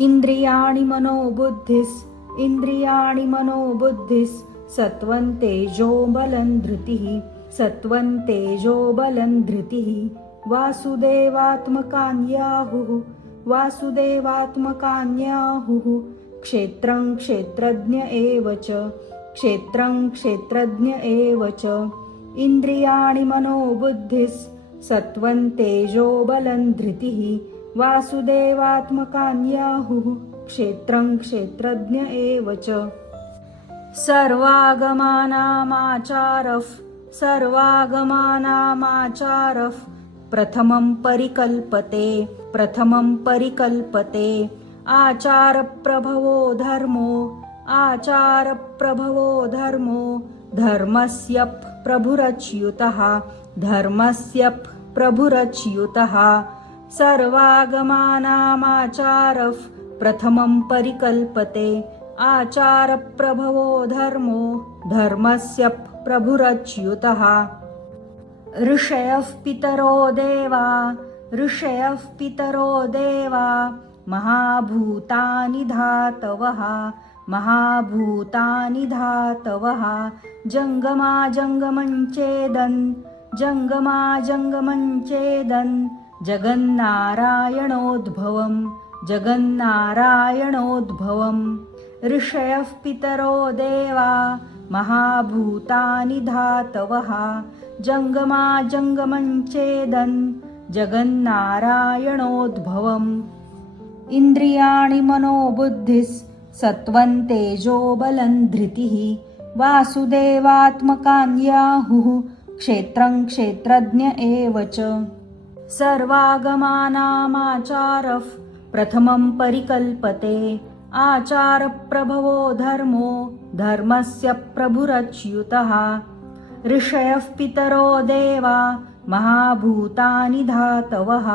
इन्द्रियाणि मनोबुद्धिस् इन्द्रियाणि मनोबुद्धिस् सत्त्वं तेजो बलं धृतिः सत्त्वं तेजो बलं धृतिः वासुदेवात्मकान्याहुः वासुदेवात्मकान्याहुः क्षेत्रं क्षेत्रज्ञ एव च क्षेत्रं क्षेत्रज्ञ एव च इन्द्रियाणि मनोबुद्धिस् सत्त्वं तेजो बलं धृतिः वासुदेवात्मकान्याहुः क्षेत्रं क्षेत्रज्ञ एव च सर्वागमानामाचारः प्रथमं परिकल्पते आचारप्रभवो धर्मो धर्मस्यप् प्रभुरच्युतः सर्वागमानामाचारः प्रथमं परिकल्पते आचारप्रभवो धर्मस्यप् प्रभुरच्युतः ऋषयः पितरो देवा महाभूतानि धातवः जङ्गमाजङ्गमञ्चेदन् जगन्नारायणोद्भवम् ऋषयः पितरो देवा महाभूतानि धातवः जङ्गमाजङ्गमञ्चेदन् जगन्नारायणोद्भवम् इन्द्रियाणि मनोबुद्धिस् सत्त्वं तेजो बलं धृतिः वासुदेवात्मकान्याहुः क्षेत्रं क्षेत्रज्ञ एव च सर्वागमानामाचारः प्रथमं परिकल्पते आचारप्रभवो धर्मस्य प्रभुरच्युतः ऋषयः पितरो देवा महाभूतानि धातवः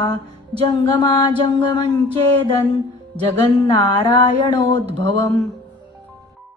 जङ्गमाजङ्गमञ्चेदन् जगन्नारायणोद्भवम्